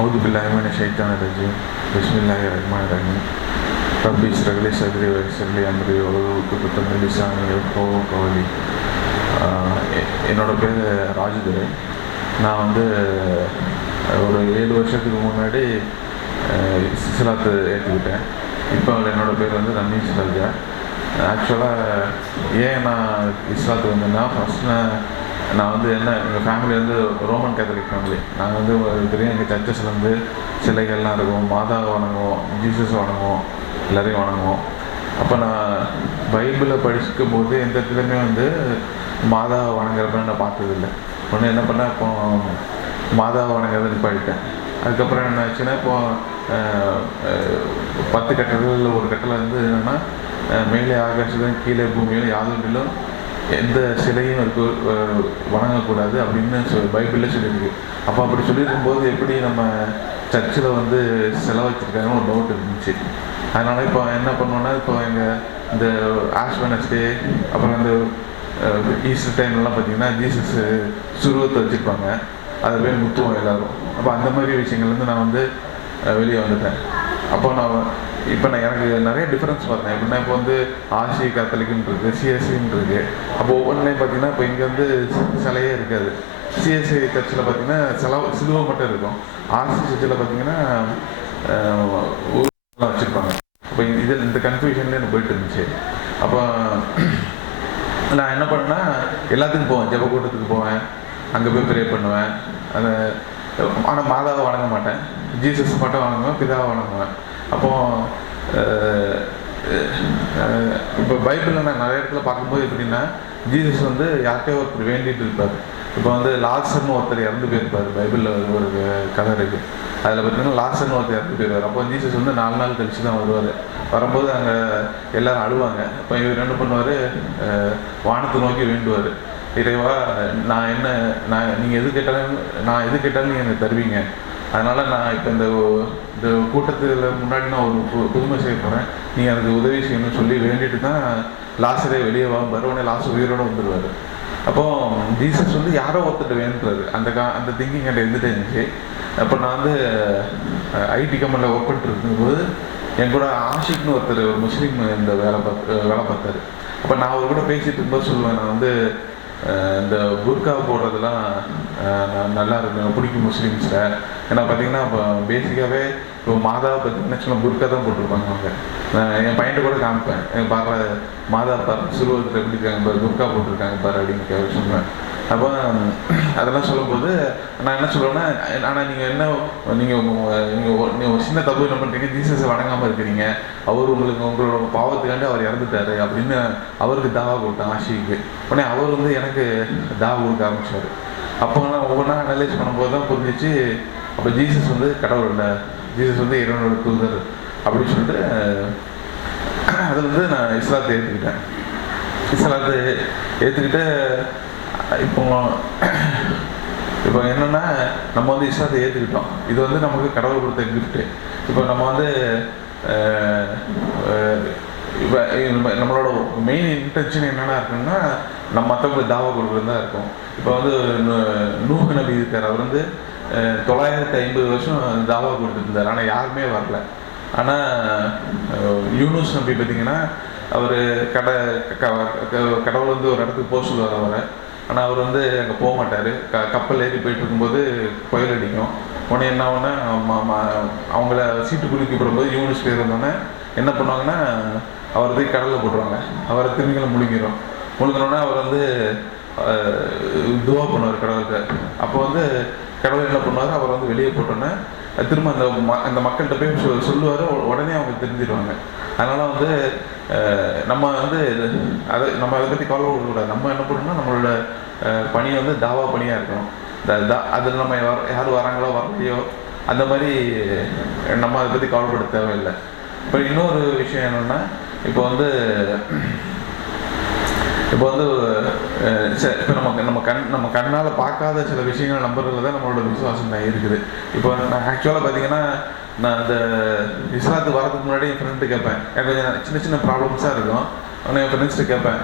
அவுது பில்லாஹிமான ஷைத்தான் ரஜீம் பிஸ்மில்லாஹி ரஹ்மான் ரஹீம் ரப்பி ஸ்ரகலி சதுரி வயசர்லி அம்பரி உலகவுக்கு குத்தமல்லி சாமி கோ கவலி என்னோட பேர் ராஜதுரை. நான் வந்து ஒரு ஏழு வருஷத்துக்கு முன்னாடி சிலாத்து ஏற்றுக்கிட்டேன் இப்போ என்னோடய பேர் வந்து ரமீஷ் ரஜா. ஆக்சுவலாக ஏன் நான் இஸ்லாத்துக்கு வந்தேன்னா ஃபஸ்ட் நான் நான் வந்து என்ன எங்கள் ஃபேமிலி வந்து ரோமன் கேத்தலிக் ஃபேமிலி நாங்கள் வந்து தெரியும் எங்கள் சர்ச்சஸில் வந்து சிலைகள்லாம் இருக்கும் மாதாவை வணங்குவோம் ஜீசஸ் வணங்குவோம் எல்லாரையும் வணங்குவோம். அப்போ நான் பைபிளை படிச்சுக்கும் போது எந்த இடத்துலையுமே வந்து மாதாவை வணங்குறப்ப நான் பார்த்ததில்லை. ஒன்று என்ன பண்ணேன் இப்போ மாதாவை வணங்குறதுன்னு படித்தேன். அதுக்கப்புறம் என்ன ஆச்சுன்னா இப்போ பத்து கட்டத்தில் ஒரு கட்டத்தில் வந்து என்னென்னா மேலே ஆகாசத்தும் கீழே பூமியில் யாதொன்றிலும் எந்த சிலையும் இருக்கு வணங்கக்கூடாது அப்படின்னு சொல் பைபிளில் சொல்லியிருக்கு. அப்போ அப்படி சொல்லியிருக்கும்போது எப்படி நம்ம சர்ச்சில் வந்து செலவச்சிருக்காங்கன்னு ஒரு டவுட் இருந்துச்சு. அதனால் இப்போ என்ன பண்ணோன்னா இப்போ எங்கள் இந்த ஆஷ் வெனஸ்டே அப்புறம் இந்த ஈஸ்டர் டைம்லலாம் பார்த்தீங்கன்னா ஜீசஸ் சுருவத்தை வச்சுருப்பாங்க. அதை போய் முத்துவோம் எல்லாரும். அப்போ அந்த மாதிரி விஷயங்கள்லேருந்து நான் வந்து வெளியே வந்துட்டேன். அப்போ நான் இப்போ நான் எனக்கு நிறைய டிஃப்ரென்ஸ் பார்த்தேன். எப்படின்னா இப்போ வந்து ஆசிய கத்தலிக்குன்னு இருக்குது சிஎஸ்சின்னு இருக்குது அப்போ ஒவ்வொன்றுலையும் பார்த்தீங்கன்னா இப்போ இங்கே வந்து சிலையே இருக்காது. சிஎஸ்சி சர்ச்சில் பார்த்தீங்கன்னா செலவு சிலுவை மட்டும் இருக்கும். ஆர்சி சர்ச்சில் பார்த்தீங்கன்னா ஊர்லாம் வச்சுருப்பாங்க. அப்போ இதில் இந்த கன்ஃபியூஷன்லேயே எனக்கு போயிட்டு இருந்துச்சு. அப்போ நான் என்ன பண்ணேன்னா எல்லாத்துக்கும் போவேன். ஜப கூட்டத்துக்கு போவேன். அங்கே போய் ப்ரே பண்ணுவேன். அந்த ஆனால் மாதாவை வணங்க மாட்டேன். ஜீசஸ் மட்டும் வணங்குவேன் பிதாவை வணங்குவேன். அப்போ இப்போ பைபிளில் நான் நிறைய இடத்துல பார்க்கும்போது எப்படின்னா ஜீசஸ் வந்து யார்கிட்டயோ ஒருத்தர் வேண்டிட்டு இருப்பார். இப்போ வந்து லாசர்னு ஒருத்தர் இறந்து போயிருப்பார். பைபிளில் ஒரு கதை இருக்குது அதில் பார்த்தீங்கன்னா லாசர்னு ஒருத்தர் இறந்து போயிருவார். அப்போ ஜீசஸ் வந்து நாலு நாள் கழிச்சு தான் வருவார். வரும்போது அங்கே எல்லோரும் அழுவாங்க. இப்போ இவர் என்ன பண்ணுவார்? வானத்தை நோக்கி வேண்டுவார். இறைவா நான் என்ன நான் நீங்கள் எது கேட்டாலும் நான் எது கேட்டாலும் நீங்கள் எனக்கு தருவீங்க. அதனால் நான் இப்போ இந்த இந்த கூட்டத்தில் முன்னாடி நான் ஒரு புதுமை செய்ய போகிறேன் நீங்கள் எனக்கு உதவி செய்யணும்னு சொல்லி வேண்டிட்டு தான் லாசரே வெளியே வா வருவனே லாஸ்ட் உயிரோடு வந்துடுவார் அப்போ ஜீசஸ் வந்து யாரோ ஒருத்தர் வேண்டுறாரு. அந்த கா அந்த திங்கிங் என்கிட்ட இருந்துட்டே இருந்துச்சு. அப்போ நான் வந்து ஐடி கம்பெனியில் ஒர்க் பண்ணிட்டு இருக்கும்போது என் கூட ஆஷிக்னு ஒருத்தர் ஒரு முஸ்லீம் இந்த வேலை பார்த்து வேலை பார்த்தாரு. அப்போ நான் அவர் கூட பேசிட்டு இருக்கும்போது சொல்லுவேன் நான் வந்து இந்த புர்கா போடுறதெல்லாம் நல்லா இருக்கு பிடிக்கும் முஸ்லீம்ஸில். ஏன்னா பார்த்தீங்கன்னா இப்போ பேசிக்காகவே இப்போ மாதாவை பார்த்தீங்கன்னா சும்மா புர்கா தான் போட்டிருப்பாங்க அவங்க என் பையன்கிட்ட கூட காமிப்பேன். எங்கள் பாரு மாதா பாரு சிறுவத்தில் எப்படி இருக்காங்க பாரு புர்கா போட்டிருக்காங்க பாரு அப்படின்னு கேட்க சொல்லுவேன் அப்போ அதெல்லாம் சொல்லும்போது நான் என்ன சொல்லுவேன்னா ஆனால் நீங்கள் என்ன நீங்கள் நீங்கள் நீங்கள் ஒரு சின்ன தப்பு என்ன பண்ணுறீங்க ஜீசஸை வணங்காமல் இருக்கிறீங்க. அவர் உங்களுக்கு உங்களோட பாவத்துக்காண்டி அவர் இறந்துட்டாரு அப்படின்னு அவருக்கு தாவா கொடுத்தேன் ஆஷிக்கு உடனே அவர் வந்து எனக்கு தாவா கொடுக்க ஆரம்பிச்சார். அப்போ நான் ஒவ்வொன்றா அனலைஸ் பண்ணும்போது தான் புரிஞ்சிச்சு அப்போ ஜீசஸ் வந்து கடவுள் இல்லை. ஜீசஸ் வந்து இறைவனோட தூதர் அப்படின்னு சொல்லிட்டு அதில் வந்து நான் இஸ்லாத்தை ஏற்றுக்கிட்டேன் இஸ்லாத்தை ஏற்றுக்கிட்டு இப்போ இப்போ என்னென்னா நம்ம வந்து இஸ்லாத்தை ஏற்றுக்கிட்டோம் இது வந்து நமக்கு கடவுள் கொடுத்த கிஃப்ட்டு இப்போ நம்ம வந்து இப்போ நம்ம- நம்மளோட மெயின் இன்டென்ஷன் என்னென்னா இருக்குன்னா நம்ம மற்றவங்களுக்கு தாவா கொடுக்குறது தான் இருக்கும். இப்போ வந்து நூ- நூஹ் நபி இருக்கார். அவர் வந்து தொள்ளாயிரத்தி ஐம்பது வருஷம் தாவா கொடுத்துருந்தார் ஆனால் யாருமே வரல. ஆனால் யூனுஸ் நம்பி பார்த்தீங்கன்னா அவர் கடை க- க- கடவுள் வந்து ஒரு இடத்துக்கு போக சொல்லுவார் அவரை. ஆனால் அவர் வந்து அங்கே போக மாட்டார். க கப்பல் ஏறி போயிட்டு இருக்கும்போது புயல் அடிக்கும். உடனே என்ன ஆகும்னா அவங்கள சீட்டு குலுக்கி போடும்போது யூனிவர்சிட்டி பேர் இருந்தோன்னே என்ன பண்ணுவாங்கன்னா அவர் போய் கடலில் போட்டுருவாங்க. அவரை திரும்பிகளை முழுங்கிடும் முழுங்கினோடனே அவர் வந்து துவா பண்ணுவார் கடவுளுக்கு அப்போ வந்து கடவுள் என்ன பண்ணுவார்? அவர் வந்து வெளியே போட்டோன்னே திரும்ப அந்த ம- அந்த மக்கள்கிட்ட போய் சொ சொல்லுவார். உடனே அவங்க தெரிஞ்சிடுவாங்க அதனால் வந்து நம்ம வந்து அதை நம்ம அதை பற்றி கவலை கூடாது நம்ம என்ன பண்ணணும்னா நம்மளோட பணி வந்து தாவா பணியாக இருக்கும். த- தா- அதில் நம்ம வர யார் வராங்களோ வரலையோ அந்த மாதிரி நம்ம அதை பற்றி கவலைப்பட தேவையில்லை. இப்போ இன்னொரு விஷயம் என்னென்னா இப்போ வந்து இப்போ வந்து ச- இப்போ நம்ம நம்ம கண் நம்ம கண்ணால் பார்க்காத சில விஷயங்கள் நம்புறதுல தான் நம்மளோட விசுவாசம் தான் இருக்குது. இப்போ நான் ஆக்சுவலாக பார்த்தீங்கன்னா நான் அந்த இஸ்லாத்துக்கு வரதுக்கு முன்னாடி என் ஃப்ரெண்டு கேட்பேன். எனக்கு கொஞ்சம் சின்ன சின்ன ப்ராப்ளம்ஸாக இருக்கும். ஆனால் என் ஃப்ரெண்ட்ஸ்கிட்ட கேட்பேன்.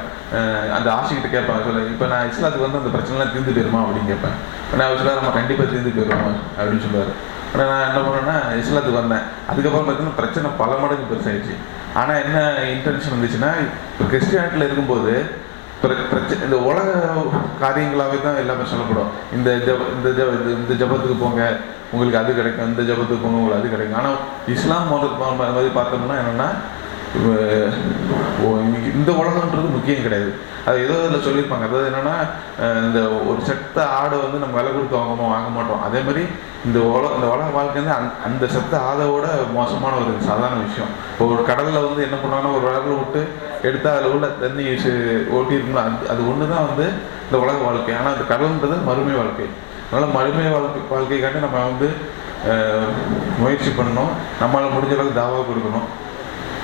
அந்த ஆசைக்கிட்ட கேட்பேன். சொல்ல இப்போ நான் இஸ்லாத்துக்கு வந்து அந்த பிரச்சனைலாம் தீர்ந்து போயிருமா? அப்படின்னு கேட்பேன். ஆனால் அவர் சொல்லுவார் நம்ம கண்டிப்பாக தீர்ந்து போயிடுவோம் அப்படின்னு சொல்லுவார் ஆனால் நான் என்ன பண்ணேன்னா இஸ்லாத்துக்கு வந்தேன். அதுக்கப்புறம் பார்த்தீங்கன்னா பிரச்சனை பல மடங்கு பெருசாகிடுச்சு ஆனால் என்ன இன்டென்ஷன் இருந்துச்சுன்னா இப்போ கிறிஸ்டியானிட்டியில் இருக்கும்போது பிரச்சனை இந்த உலக காரியங்களாகவே தான் எல்லாமே சொல்லப்படும். இந்த ஜப இந்த ஜப இது- இந்த ஜபத்துக்கு போங்க உங்களுக்கு அது கிடைக்கும். இந்த ஜபத்துக்கு போங்க உங்களுக்கு அது கிடைக்கும். ஆனால் இஸ்லாம் மத மாதிரி பார்த்தோம்னா என்னென்னா இந்த உலகன்றது முக்கியம் கிடையாது. அது ஏதோ இதில் சொல்லியிருப்பாங்க. அதாவது என்னென்னா இந்த ஒரு செத்த ஆடை வந்து நம்ம விலை கொடுத்து வாங்க வாங்க மாட்டோம். அதே மாதிரி இந்த உலக இந்த உலக வாழ்க்கை வந்து அந்த அந்த செத்த ஆதோட மோசமான ஒரு சாதாரண விஷயம். இப்போ ஒரு கடலில் வந்து என்ன பண்ணாங்கன்னா ஒரு விளக்குல விட்டு எடுத்தால் அதில் உள்ள தண்ணி ஓட்டியிருக்கணும் அது அது ஒன்று தான் வந்து இந்த உலக வாழ்க்கை. ஆனால் அந்த கடல்ன்றது மறுமை வாழ்க்கை. அதனால் மறுமை வாழ்க்கை வாழ்க்கைக்காண்டி நம்ம வந்து முயற்சி பண்ணணும். நம்மளால் முடிஞ்ச அளவுக்கு தாவா கொடுக்கணும்.